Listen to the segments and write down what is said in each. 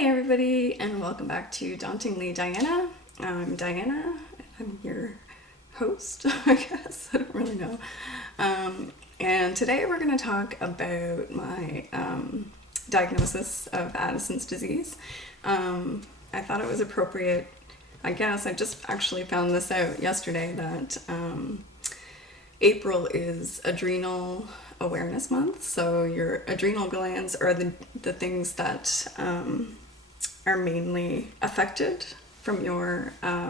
Hey everybody, and welcome back to Dauntingly Diana. I'm Diana. I'm your host, I guess. I don't really know. And today we're going to talk about my diagnosis of Addison's disease. I thought it was appropriate. I guess I just actually found this out yesterday that April is Adrenal Awareness Month. So your adrenal glands are the things that are mainly affected from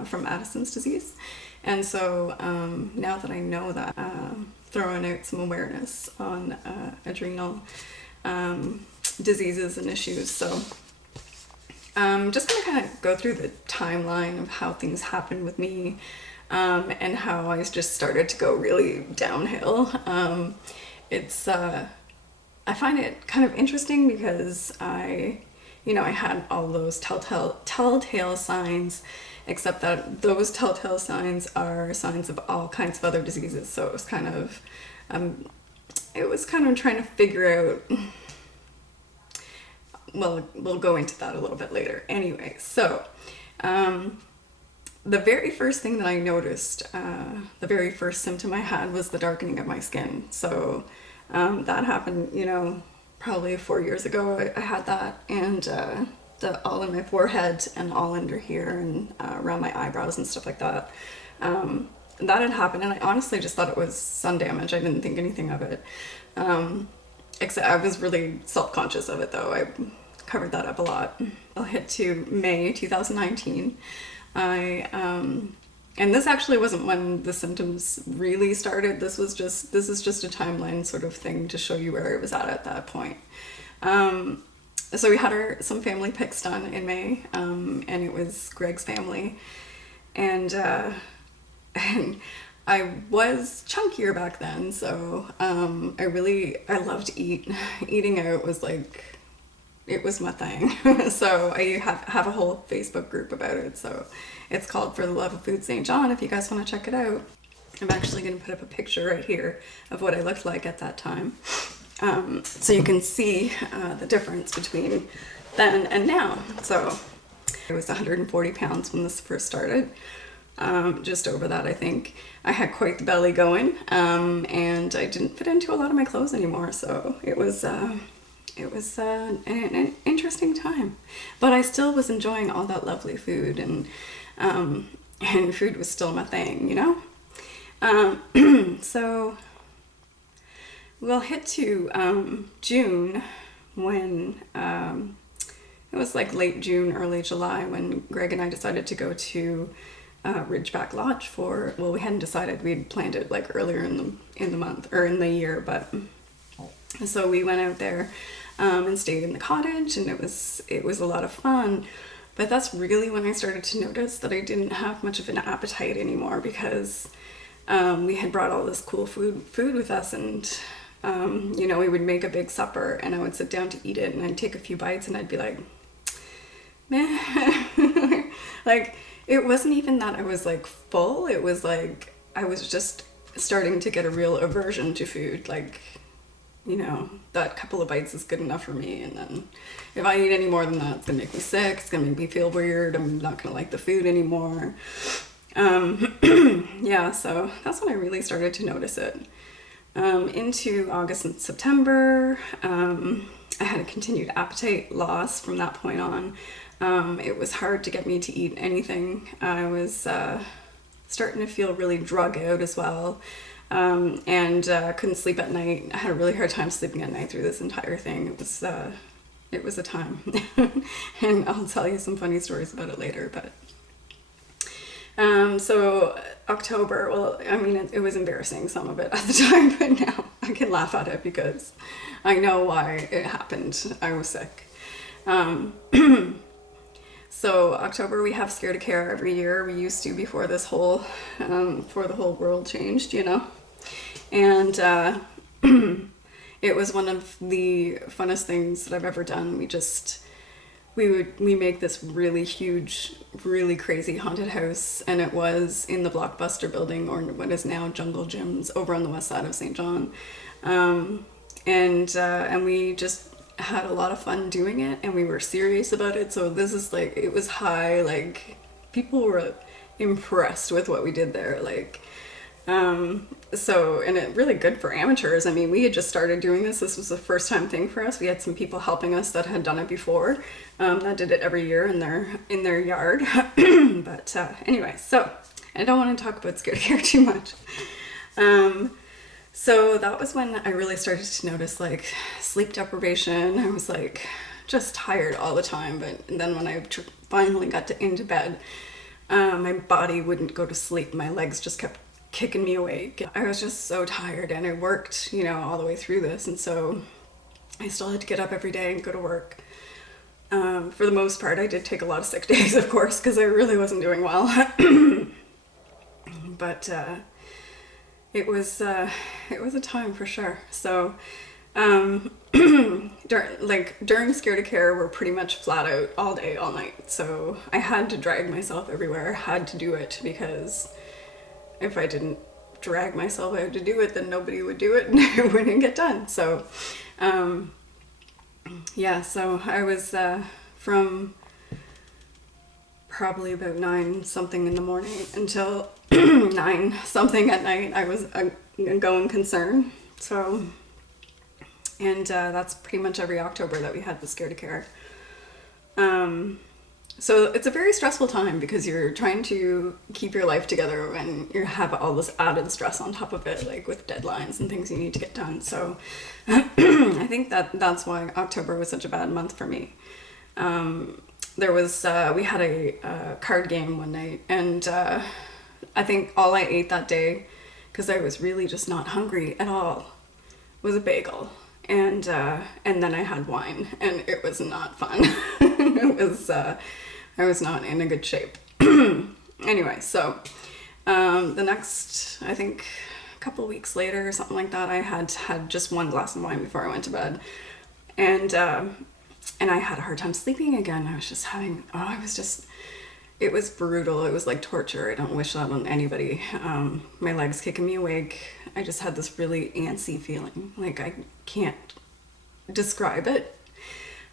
from Addison's disease. And so now that I know that, throwing out some awareness on adrenal diseases and issues. So I'm just going to kind of go through the timeline of how things happened with me and how I just started to go really downhill. I find it kind of interesting because I had all those telltale signs, except that those telltale signs are signs of all kinds of other diseases. So it was kind of trying to figure out, well, we'll go into that a little bit later. Anyway, so the very first thing that I noticed, the very first symptom I had was the darkening of my skin. So that happened, probably 4 years ago. I had that, and all in my forehead and all under here and around my eyebrows and stuff like that. That had happened, and I honestly just thought it was sun damage. I didn't think anything of it. Except I was really self-conscious of it, though. I covered that up a lot. I'll hit to May 2019. And this actually wasn't when the symptoms really started. This is just a timeline sort of thing to show you where I was at that point. So we had some family pics done in May, and it was Greg's family, and I was chunkier back then, so I loved to eat. Eating out was it was my thing. So I have a whole Facebook group about it. So it's called For the Love of Food St. John, if you guys want to check it out. I'm actually going to put up a picture right here of what I looked like at that time. So you can see the difference between then and now. So I was 140 pounds when this first started. Just over that, I think. I had quite the belly going, and I didn't fit into a lot of my clothes anymore. So it was an interesting time, but I still was enjoying all that lovely food, and food was still my thing, So we'll hit to June, when it was like late June, early July, when Greg and I decided to go to Ridgeback Lodge we hadn't decided. We'd planned it like earlier in the month or in the year, but so we went out there and stayed in the cottage, and it was a lot of fun. But that's really when I started to notice that I didn't have much of an appetite anymore, because we had brought all this cool food with us, and we would make a big supper, and I would sit down to eat it, and I'd take a few bites, and I'd be like, meh. Like, it wasn't even that I was like full. It was like I was just starting to get a real aversion to food. Like, that couple of bites is good enough for me, and then if I eat any more than that, it's gonna make me sick, it's gonna make me feel weird, I'm not gonna like the food anymore. Yeah, so that's when I really started to notice it. Into August and September, I had a continued appetite loss from that point on. It was hard to get me to eat anything. I was starting to feel really drug out as well. And couldn't sleep at night. I had a really hard time sleeping at night through this entire thing. It was a time. And I'll tell you some funny stories about it later. But so October, well, I mean, it was embarrassing, some of it at the time, but now I can laugh at it because I know why it happened. I was sick. So October, we have Scared to Care every year. We used to before this whole, before the whole world changed, And it was one of the funnest things that I've ever done. We make this really huge, really crazy haunted house, and it was in the Blockbuster building, or what is now Jungle Gyms, over on the west side of St. John. And we just had a lot of fun doing it, and we were serious about it. So this is like, it was high, like people were impressed with what we did there. Like, so, and it really good for amateurs. I mean, we had just started doing this. This was a first time thing for us. We had some people helping us that had done it before, that did it every year in their yard. But anyway, so I don't want to talk about scared care too much. So that was when I really started to notice like sleep deprivation. I was like just tired all the time. But then when I finally got into bed, my body wouldn't go to sleep. My legs just kept kicking me awake. I was just so tired, and I worked, you know, all the way through this, and so I still had to get up every day and go to work. For the most part, I did take a lot of sick days, of course, because I really wasn't doing well. But it was a time for sure. So during Scared of Care, we're pretty much flat out all day, all night. So I had to drag myself everywhere, had to do it, because if I didn't drag myself out to do it, then nobody would do it and it wouldn't get done. So, yeah, so I was from probably about 9 something in the morning until 9 something at night, I was a going concern. So, and that's pretty much every October that we had the Scared of Care. So it's a very stressful time because you're trying to keep your life together and you have all this added stress on top of it, like with deadlines and things you need to get done. So I think that's why October was such a bad month for me. There was, we had a card game one night, and I think all I ate that day, because I was really just not hungry at all, was a bagel. And then I had wine, and it was not fun. I was not in a good shape. Anyway, so the next, I think, a couple weeks later or something like that, I had just 1 glass of wine before I went to bed, and I had a hard time sleeping again. I was just having, it was brutal. It was like torture. I don't wish that on anybody. My legs kicking me awake. I just had this really antsy feeling. Like, I can't describe it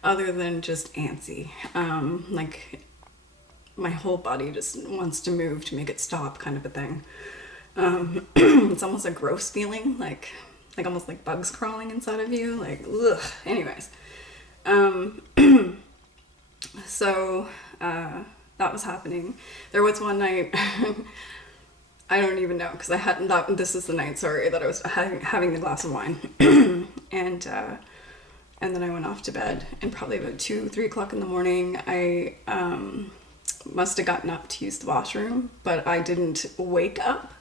other than just antsy. Like, my whole body just wants to move to make it stop, kind of a thing. It's almost a gross feeling, like almost like bugs crawling inside of you. Like, ugh. Anyways. So, that was happening. There was one night, I don't even know, because I hadn't, this is the night, sorry, that I was having the glass of wine. And then I went off to bed, and probably about 2-3 o'clock in the morning, I must have gotten up to use the washroom, but I didn't wake up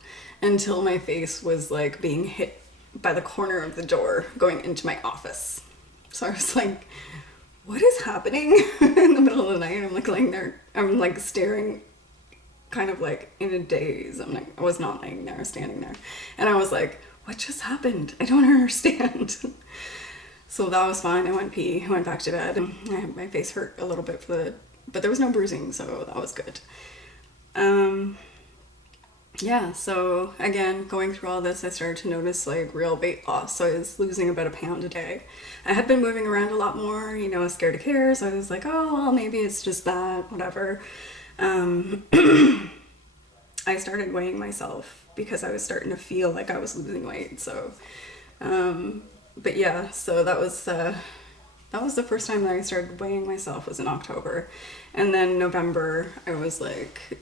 until my face was like being hit by the corner of the door going into my office. So I was like, what is happening in the middle of the night? I'm like laying there, I'm like staring kind of like in a daze. I'm like, I was not laying there, I was standing there. And I was like, what just happened? I don't understand. So that was fine. I went pee, I went back to bed. My face hurt a little bit but there was no bruising, so that was good. Yeah, so again, going through all this, I started to notice like real weight loss. So I was losing about 1 pound a day. I had been moving around a lot more, you know, Scared of Care, so I was like, oh, well, maybe it's just that, whatever. I started weighing myself because I was starting to feel like I was losing weight. So, but yeah, so that was the first time that I started weighing myself, was in October. And then November, I was like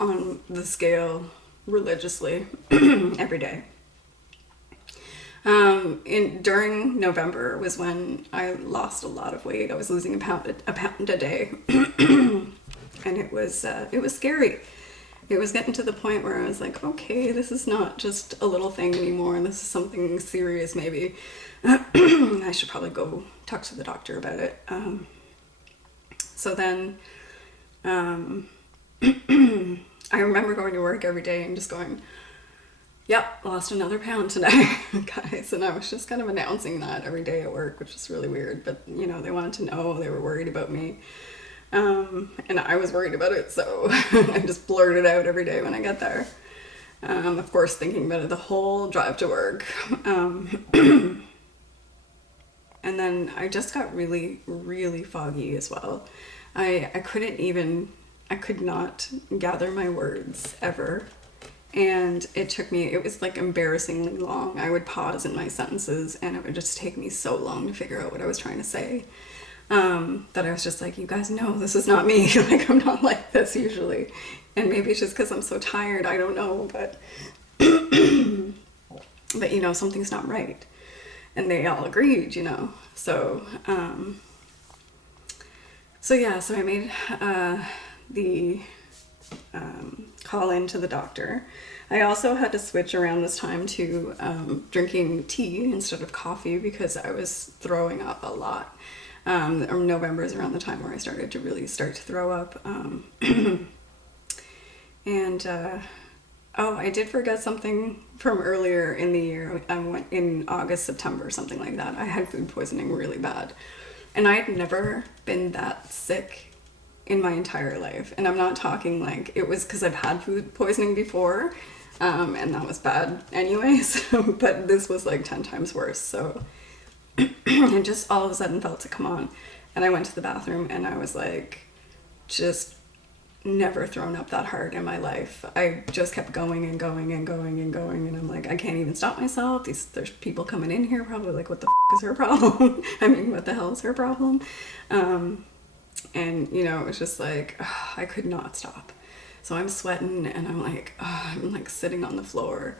on the scale religiously every day. During November was when I lost a lot of weight. I was losing a pound a day. And it was scary. It was getting to the point where I was like, okay, this is not just a little thing anymore, and this is something serious maybe. I should probably go talk to the doctor about it. So then, I remember going to work every day and just going, yep, lost another pound today, guys. And I was just kind of announcing that every day at work, which is really weird. But, you know, they wanted to know, they were worried about me. And I was worried about it, so I just blurted out every day when I get there. Of course, thinking about it the whole drive to work. And then I just got really, really foggy as well. I could not gather my words ever. And it was like embarrassingly long. I would pause in my sentences and it would just take me so long to figure out what I was trying to say. That I was just like, you guys know this is not me. Like, I'm not like this usually. And maybe it's just because I'm so tired, I don't know, but but you know, something's not right. And they all agreed, you know. So so I made the call in to the doctor. I also had to switch around this time to drinking tea instead of coffee because I was throwing up a lot. November is around the time where I started to throw up. Oh, I did forget something from earlier in the year. I went in August, September, something like that. I had food poisoning really bad. And I had never been that sick in my entire life. And I'm not talking like it was because I've had food poisoning before, and that was bad anyways. But this was like 10 times worse. So it just all of a sudden felt to come on. And I went to the bathroom and I was like, just never thrown up that hard in my life. I just kept going and going and going and going, and I'm like, I can't even stop myself. There's people coming in here probably like, what the is her problem? I mean, what the hell is her problem? And you know, it was just like, I could not stop. So I'm sweating and I'm like, I'm like sitting on the floor,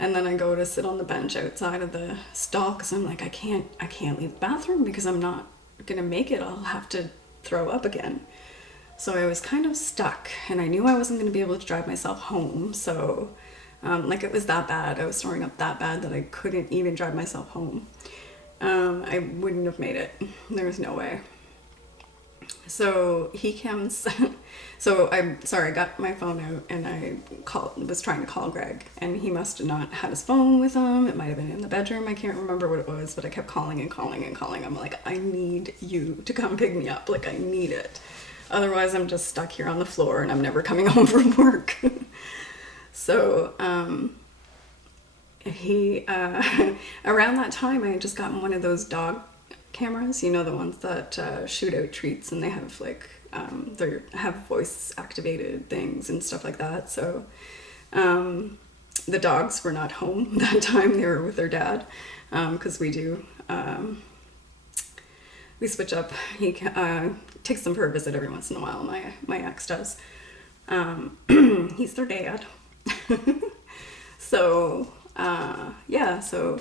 and then I go to sit on the bench outside of the stall because I'm like, I can't leave the bathroom because I'm not gonna make it. I'll have to throw up again. So I was kind of stuck, and I knew I wasn't going to be able to drive myself home. So, like, it was that bad. I was throwing up that bad that I couldn't even drive myself home. I wouldn't have made it. There was no way. So he comes. So I got my phone out and I was trying to call Greg, and he must have not had his phone with him. It might have been in the bedroom. I can't remember what it was, but I kept calling and calling and calling. I'm like, I need you to come pick me up. Like, I need it. Otherwise, I'm just stuck here on the floor and I'm never coming home from work. So, around that time, I had just gotten one of those dog cameras, you know, the ones that shoot out treats, and they have like, they have voice activated things and stuff like that. So, the dogs were not home that time. They were with their dad, because we switch up. He takes them for a visit every once in a while. My ex does. He's their dad. So so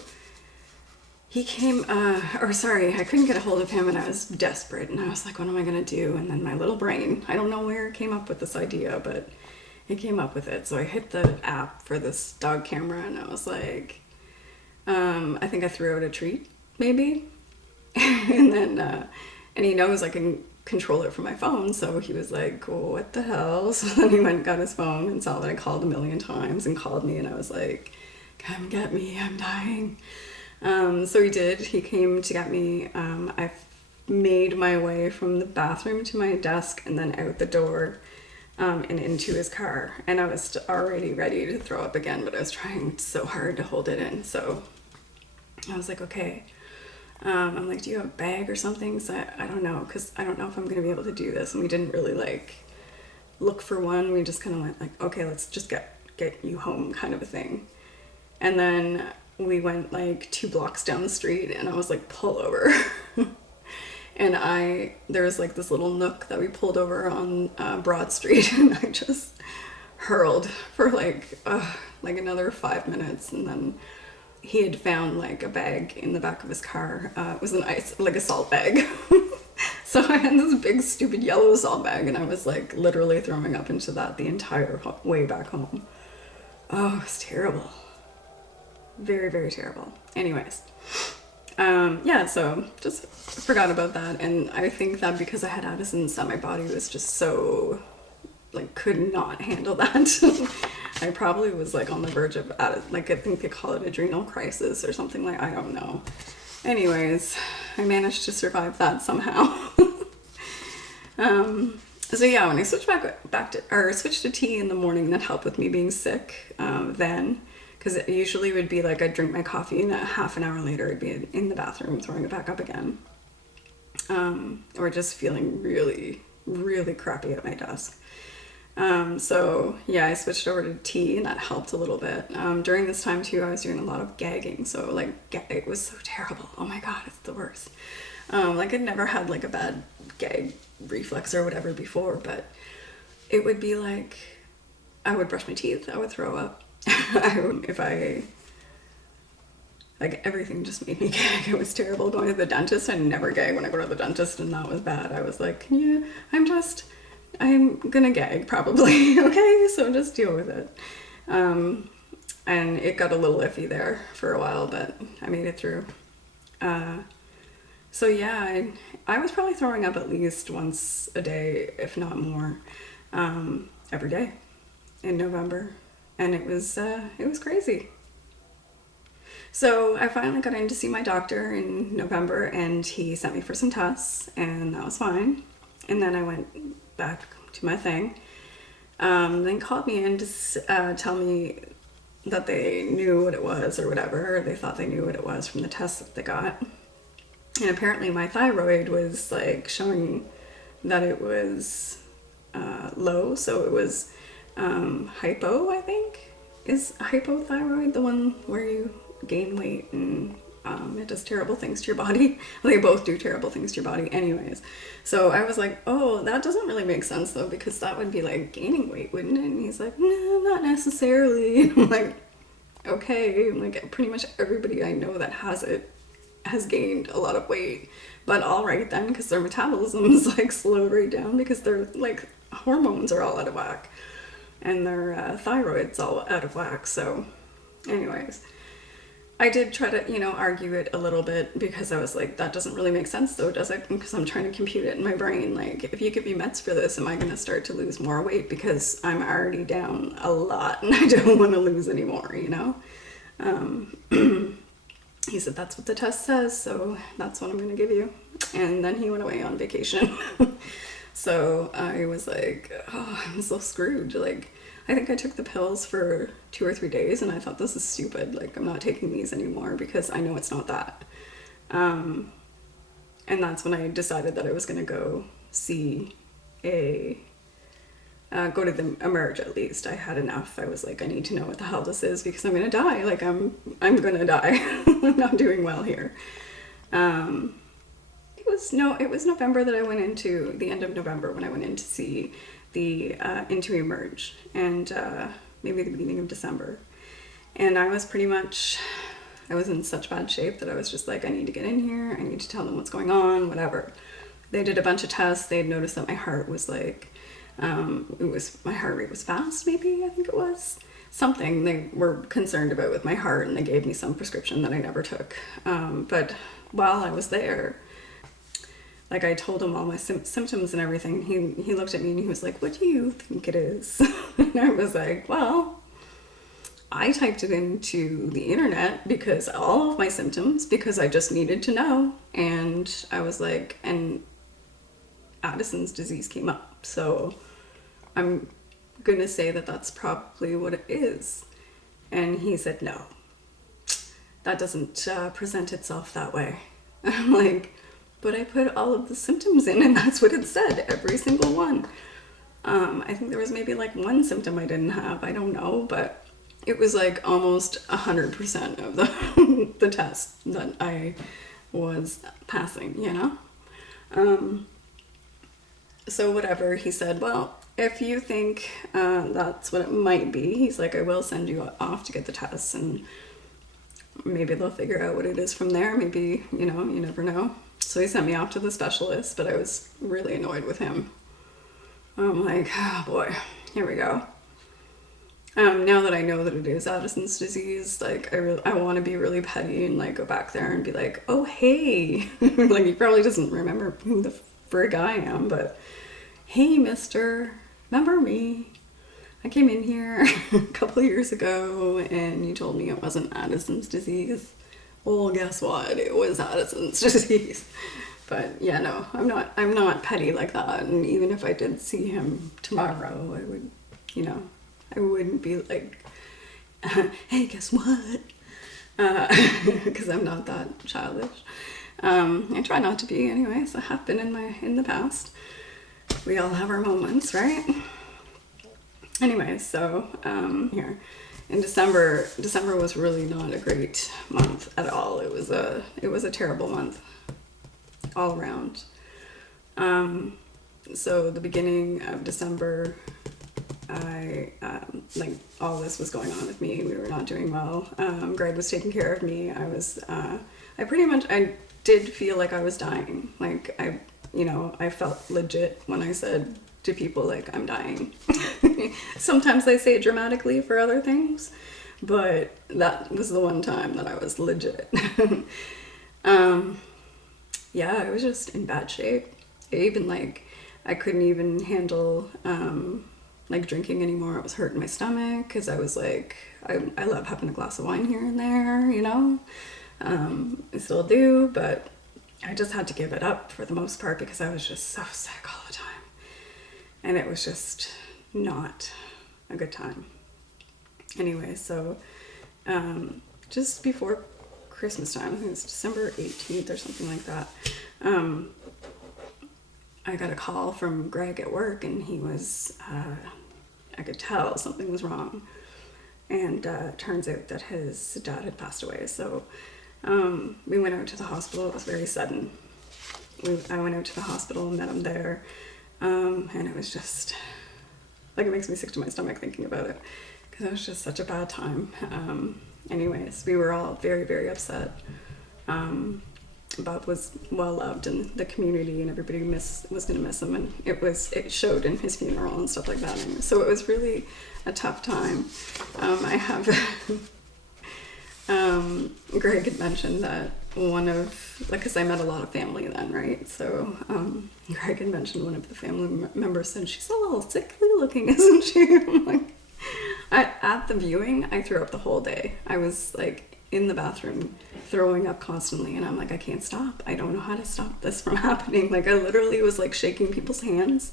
he came. I couldn't get a hold of him, and I was desperate, and I was like, what am I gonna do? And then my little brain, I don't know where it came up with this idea, but it came up with it. So I hit the app for this dog camera, and I was like, I think I threw out a treat, maybe. And then, and he knows I can control it from my phone, so he was like, oh, what the hell? So then he went and got his phone and saw that I called a million times and called me, and I was like, come get me, I'm dying. So he did. He came to get me. I made my way from the bathroom to my desk and then out the door, and into his car, and I was already ready to throw up again, but I was trying so hard to hold it in. So I was like, okay. I'm like, do you have a bag or something? So I don't know, because I don't know if I'm going to be able to do this. And we didn't really like look for one. We just kind of went like, okay, let's just get you home, kind of a thing. And then we went like 2 blocks down the street, and I was like, pull over. And there was like this little nook that we pulled over on Broad Street, and I just hurled for like another 5 minutes, and then he had found like a bag in the back of his car. It was a salt bag. So I had this big stupid yellow salt bag, and I was like literally throwing up into that the entire way back home. Oh, it was terrible. Very, very terrible. Anyways, so just forgot about that. And I think that because I had Addison's, that my body was just so like could not handle that. I probably was like on the verge of, like, I think they call it adrenal crisis or something, like, I don't know. Anyways, I managed to survive that somehow. So yeah, when I switched switched to tea in the morning, that helped with me being sick then, because it usually would be like I'd drink my coffee and a half an hour later I'd be in the bathroom throwing it back up again. Or just feeling really, really crappy at my desk. So yeah, I switched over to tea and that helped a little bit. During this time too, I was doing a lot of gagging. So like, it was so terrible. Oh my God, it's the worst. Like I'd never had like a bad gag reflex or whatever before, but it would be like, I would brush my teeth, I would throw up. Like everything just made me gag. It was terrible. Going to the dentist, I never gag when I go to the dentist, and that was bad. I was like, yeah, I'm gonna gag probably. Okay, so just deal with it. And it got a little iffy there for a while, but I made it through. So yeah, I was probably throwing up at least once a day, if not more, every day in November, and it was crazy. So I finally got in to see my doctor in November, and he sent me for some tests, and that was fine. And then I went back to my thing. Then called me in to tell me that they knew what it was or whatever. Or they thought they knew what it was from the tests that they got. And apparently my thyroid was like showing that it was low. So it was hypo, I think. Is hypothyroid the one where you gain weight and it does terrible things to your body? They both do terrible things to your body anyways. So I was like, oh, that doesn't really make sense though, because that would be like gaining weight, wouldn't it? And he's like, no, not necessarily. And I'm like, okay. Like pretty much everybody I know that has it has gained a lot of weight, but all right then, because their metabolism is like slowed right down because their like hormones are all out of whack and their thyroid's all out of whack. So anyways, I did try to, argue it a little bit, because I was like, that doesn't really make sense though, does it? Because I'm trying to compute it in my brain. Like, if you give me meds for this, am I going to start to lose more weight? Because I'm already down a lot and I don't want to lose any more, He said, that's what the test says, so that's what I'm going to give you. And then he went away on vacation. So I was like, oh, I'm so screwed. Like, I think I took the pills for 2 or 3 days and I thought, this is stupid. Like, I'm not taking these anymore because I know it's not that. And that's when I decided that I was going to go see go to the Emerge at least. I had enough. I was like, I need to know what the hell this is because I'm going to die. Like, I'm going to die. I'm not doing well here. It was November that I went into, the end of November when I went in to see into Emerge, and maybe the beginning of December. And I was in such bad shape that I was just like, I need to get in here, I need to tell them what's going on, whatever. They did a bunch of tests. They had noticed that my heart was like, my heart rate was fast, maybe, I think it was. Something they were concerned about with my heart, and they gave me some prescription that I never took. But while I was there, like, I told him all my symptoms and everything. He looked at me and he was like, what do you think it is? And I was like, well, I typed it into the internet because all of my symptoms, because I just needed to know. And I was like, and Addison's disease came up. So I'm going to say that that's probably what it is. And he said, no, that doesn't present itself that way. I'm like, but I put all of the symptoms in and that's what it said, every single one. I think there was maybe like one symptom I didn't have, I don't know, but it was like almost 100% of the test that I was passing, So whatever, he said, well, if you think that's what it might be, he's like, I will send you off to get the tests and maybe they'll figure out what it is from there. Maybe, you never know. So he sent me off to the specialist, but I was really annoyed with him. I'm like, oh boy, here we go. Now that I know that it is Addison's disease, like, I want to be really petty and like go back there and be like, oh hey, like, he probably doesn't remember who the frig I am, but hey mister, remember me? I came in here a couple of years ago and you told me it wasn't Addison's disease. Well, guess what? It was Addison's disease. But yeah, no, I'm not petty like that. And even if I did see him tomorrow, I would, I wouldn't be like, hey, guess what? Because I'm not that childish. I try not to be, anyways. I have been in the past. We all have our moments, right? Anyway, so here in December was really not a great month at all. It was a terrible month all around. So the beginning of December, I like all this was going on with me. We were not doing well. Greg was taking care of me. I did feel like I was dying. Like I felt legit when I said to people like I'm dying. Sometimes I say it dramatically for other things, but that was the one time that I was legit. Yeah, I was just in bad shape. I couldn't even handle like drinking anymore. It was hurting my stomach because I was like, I love having a glass of wine here and there, I still do, but I just had to give it up for the most part because I was just so sick all the time. And it was just not a good time. Anyway, so just before Christmas time, I think it's December 18th or something like that, I got a call from Greg at work, and he was, I could tell something was wrong. And it turns out that his dad had passed away. So we went out to the hospital. It was very sudden. I went out to the hospital and met him there. And it was just, like, it makes me sick to my stomach thinking about it, because it was just such a bad time. Anyways, we were all very, very upset. Bob was well loved in the community, and everybody was going to miss him, and it showed in his funeral and stuff like that. And so it was really a tough time. I have Greg had mentioned that because I met a lot of family then, right? So Greg had mentioned one of the family members said, she's a little sickly looking, isn't she? I'm like, at the viewing, I threw up the whole day. I was like in the bathroom throwing up constantly, and I'm like, I can't stop. I don't know how to stop this from happening. Like, I literally was like shaking people's hands,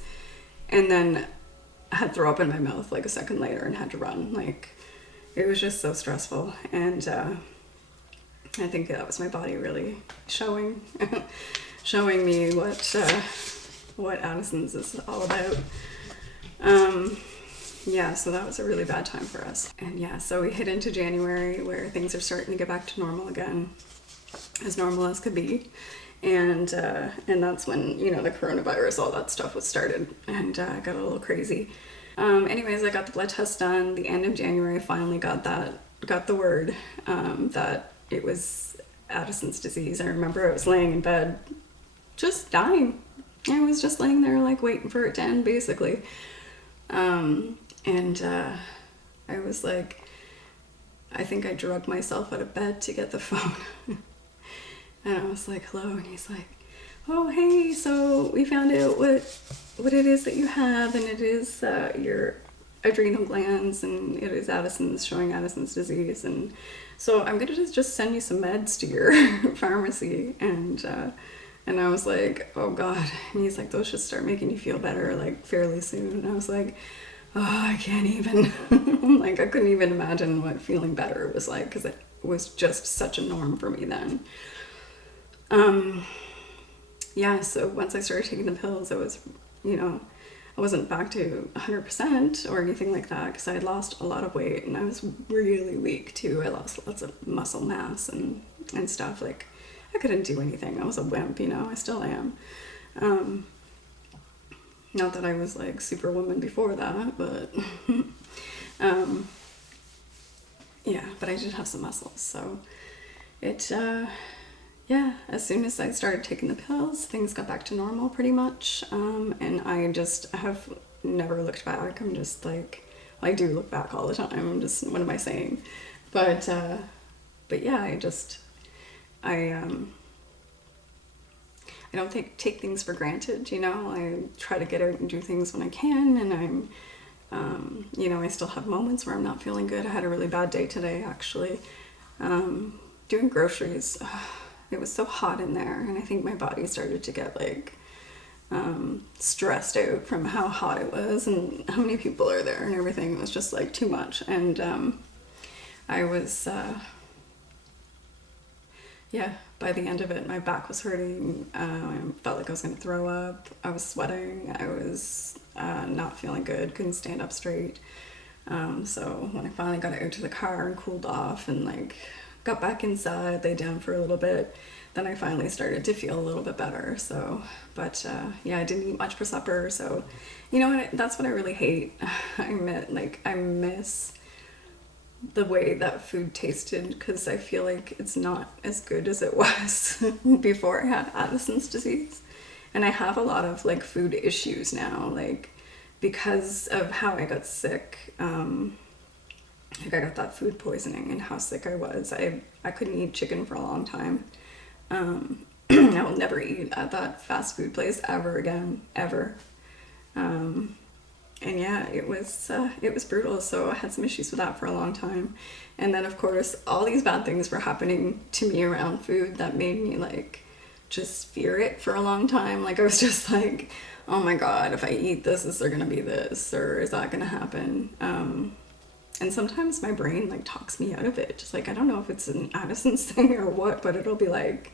and then I had throw up in my mouth like a second later and had to run. Like, it was just so stressful. And I think that was my body really showing me what Addison's is all about. Yeah, so that was a really bad time for us. And yeah, so we hit into January where things are starting to get back to normal again, as normal as could be. And that's when, the coronavirus, all that stuff was started, and got a little crazy. Anyways, I got the blood test done. The end of January, I finally got the word that it was Addison's disease. I remember I was laying in bed, just dying. I was just laying there, like, waiting for it to end, basically. And I was like, I think I drugged myself out of bed to get the phone. And I was like, hello, and he's like, oh, hey, so we found out what it is that you have, and it is your adrenal glands, and it is showing Addison's disease, and so I'm gonna just send you some meds to your pharmacy. And I was like, oh God. And he's like, those should start making you feel better, like, fairly soon. And I was like, oh, I can't even. Like, I couldn't even imagine what feeling better was like, because it was just such a norm for me then. Yeah, so once I started taking the pills, I was, I wasn't back to 100% or anything like that, because I had lost a lot of weight, and I was really weak too. I lost lots of muscle mass and stuff. Like, I couldn't do anything. I was a wimp, I still am. Not that I was like superwoman before that, but yeah, but I did have some muscles. So it, as soon as I started taking the pills, things got back to normal pretty much. And I just have never looked back. I'm just like, well, I do look back all the time. I'm just, what am I saying? But yeah, I don't take things for granted, I try to get out and do things when I can, and I'm, I still have moments where I'm not feeling good. I had a really bad day today, actually, doing groceries. It was so hot in there, and I think my body started to get like stressed out from how hot it was and how many people are there and everything. It was just like too much. And I was, yeah, by the end of it, my back was hurting. I felt like I was going to throw up. I was sweating. I was not feeling good. Couldn't stand up straight. So when I finally got out to the car and cooled off and like got back inside, laid down for a little bit, then I finally started to feel a little bit better. So, but yeah, I didn't eat much for supper. So, you know what? That's what I really hate. I miss the way that food tasted because I feel like it's not as good as it was before I had Addison's disease. And I have a lot of like food issues now, like because of how I got sick. Like I got that food poisoning and how sick I was. I couldn't eat chicken for a long time. I will never eat at that fast food place ever again, ever. And yeah, it was brutal. So I had some issues with that for a long time. And then of course, all these bad things were happening to me around food that made me like just fear it for a long time. Like I was just like, oh my God, if I eat this, is there gonna be this, or is that gonna happen? And sometimes my brain like talks me out of it. Just like, I don't know if it's an Addison's thing or what, but it'll be like,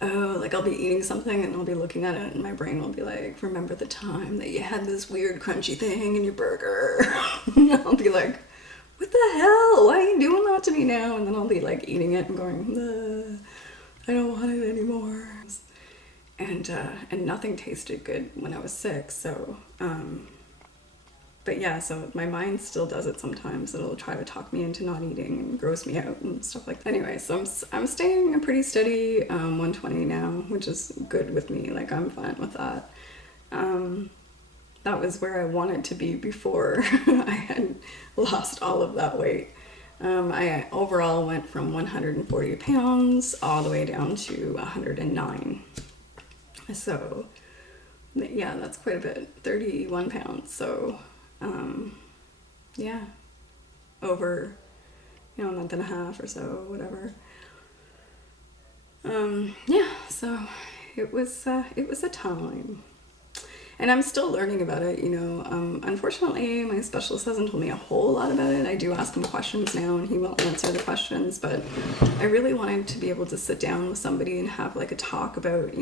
oh, like I'll be eating something and I'll be looking at it and my brain will be like, remember the time that you had this weird crunchy thing in your burger? And I'll be like, what the hell? Why are you doing that to me now? And then I'll be like eating it and going, I don't want it anymore. And nothing tasted good when I was sick. So, but yeah, so my mind still does it sometimes. It'll try to talk me into not eating and gross me out and stuff like that. Anyway, so I'm staying a pretty steady 120 now, which is good with me. Like I'm fine with that. That was where I wanted to be before I had lost all of that weight. I overall went from 140 pounds all the way down to 109. So yeah, that's quite a bit, 31 pounds. So yeah, over, a month and a half or so, whatever. Yeah, so it was a time. And I'm still learning about it, Unfortunately, my specialist hasn't told me a whole lot about it. I do ask him questions now and he will answer the questions, but I really wanted to be able to sit down with somebody and have like a talk about,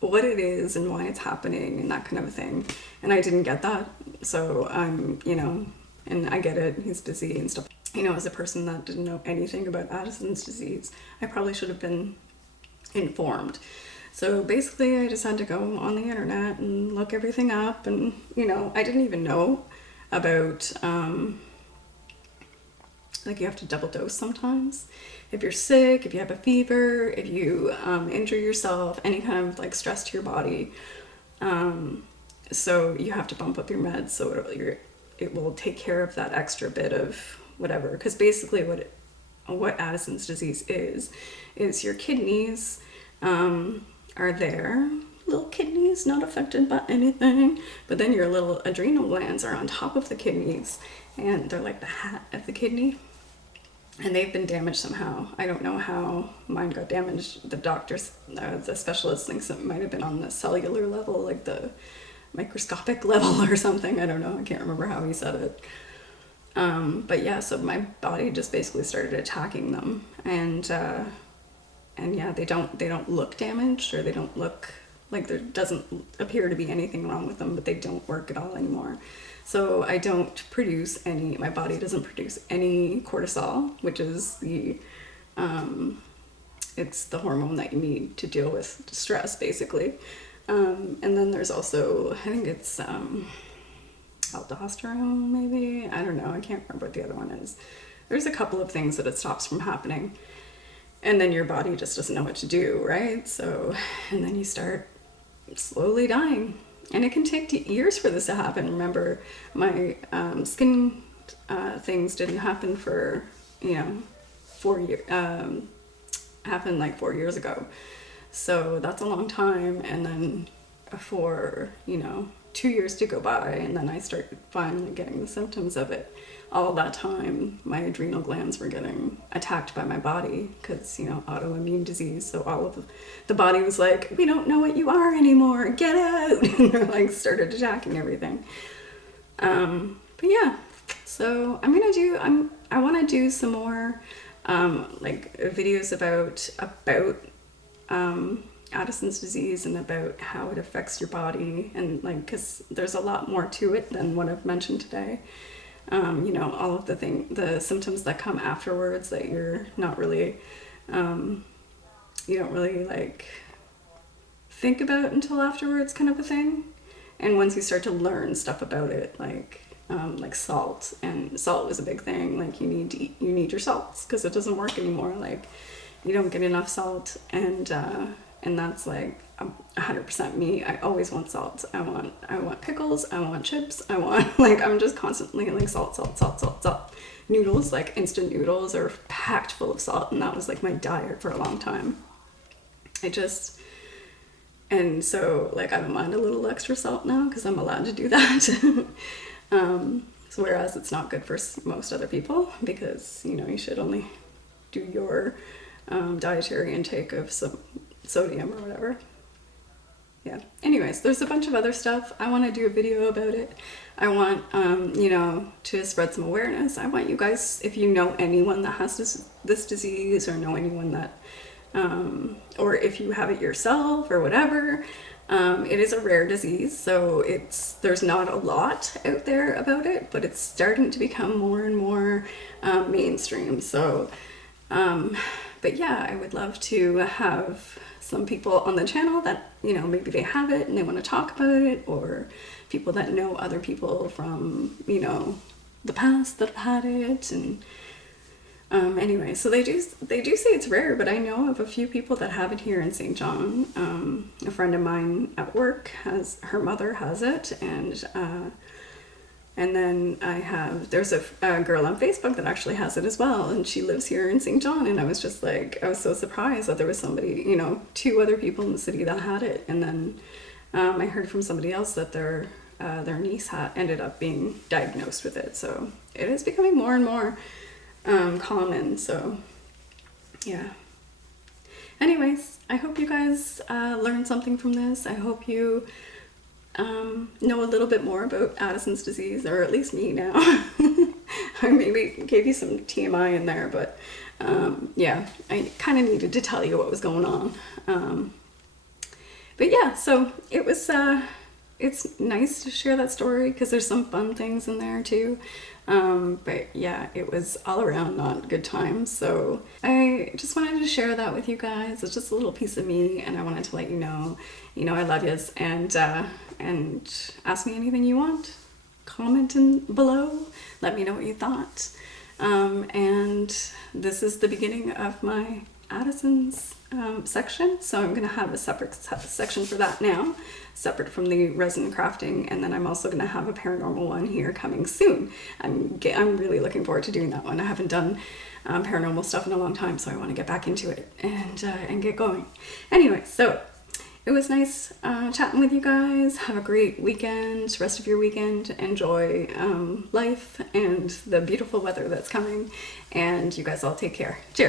what it is and why it's happening and that kind of a thing. And I didn't get that. So and I get it, he's busy and stuff. As a person that didn't know anything about Addison's disease, I probably should have been informed. So basically I just had to go on the internet and look everything up, and I didn't even know about like you have to double dose sometimes if you're sick, if you have a fever, if you injure yourself, any kind of like stress to your body. So you have to bump up your meds so it will take care of that extra bit of whatever. Because basically what Addison's disease is your kidneys are there, little kidneys, not affected by anything, but then your little adrenal glands are on top of the kidneys, and they're like the hat of the kidney, and they've been damaged somehow. I don't know how mine got damaged. The doctors, the specialist thinks it might have been on the cellular level, like the microscopic level or something. I don't know. I can't remember how he said it. But yeah, so my body just basically started attacking them, and yeah, they don't look damaged, or they don't look like there doesn't appear to be anything wrong with them, but they don't work at all anymore. So I don't produce my body doesn't produce any cortisol, which is it's the hormone that you need to deal with stress, basically. And then there's also, I think it's aldosterone, maybe. I don't know. I can't remember what the other one is. There's a couple of things that it stops from happening. And then your body just doesn't know what to do, right? So, and then you start slowly dying. And it can take years for this to happen. Remember, my skin things didn't happen for, 4 years, happened like 4 years ago. So that's a long time. And then for, 2 years to go by, and then I started finally getting the symptoms of it. All that time, my adrenal glands were getting attacked by my body because, autoimmune disease. So all of the body was like, we don't know what you are anymore. Get out. And they're like started attacking everything. But yeah, so I'm I want to do some more like videos about Addison's disease and about how it affects your body, and like, because there's a lot more to it than what I've mentioned today. You know, all of the symptoms that come afterwards that you're not really, you don't really like think about until afterwards, kind of a thing. And once you start to learn stuff about it, like salt, and salt was a big thing. Like you need your salts because it doesn't work anymore. Like you don't get enough salt, and that's like 100% me. I always want salt. I want pickles. I want chips. I want, like, I'm just constantly like salt. Noodles, like instant noodles, are packed full of salt, and that was like my diet for a long time. And so like I don't mind a little extra salt now because I'm allowed to do that. So whereas it's not good for most other people, because you know you should only do your dietary intake of some sodium or whatever. Yeah. Anyways, there's a bunch of other stuff. I want to do a video about it. I want, you know, to spread some awareness. I want you guys, if you know anyone that has this disease, or know anyone that, or if you have it yourself or whatever, it is a rare disease. So there's not a lot out there about it, but it's starting to become more and more mainstream. So, but yeah, I would love to have some people on the channel that, you know, maybe they have it and they want to talk about it, or people that know other people from, you know, the past that have had it. And anyway, so they do say it's rare, but I know of a few people that have it here in St. John. A friend of mine at work her mother has it, and then there's a girl on Facebook that actually has it as well, and she lives here in St. John, and I was so surprised that there was somebody, you know, 2 other people in the city that had it. And then I heard from somebody else that their niece ended up being diagnosed with it. So it is becoming more and more common. So yeah. Anyways, I hope you guys learned something from this. I hope you know a little bit more about Addison's disease, or at least me now. I maybe gave you some TMI in there, but yeah, I kind of needed to tell you what was going on. But yeah, so it was, it's nice to share that story because there's some fun things in there too. But yeah, it was all around not good times. So I just wanted to share that with you guys. It's just a little piece of me, and I wanted to let you know, I love yous, and ask me anything you want. Comment below. Let me know what you thought. And this is the beginning of my Addison's section, so I'm going to have a separate section for that now, separate from the resin crafting, and then I'm also going to have a paranormal one here coming soon. I'm really looking forward to doing that one. I haven't done paranormal stuff in a long time, so I want to get back into it and get going. Anyway, so it was nice chatting with you guys. Have a great weekend, rest of your weekend. Enjoy life and the beautiful weather that's coming, and you guys all take care. Cheers.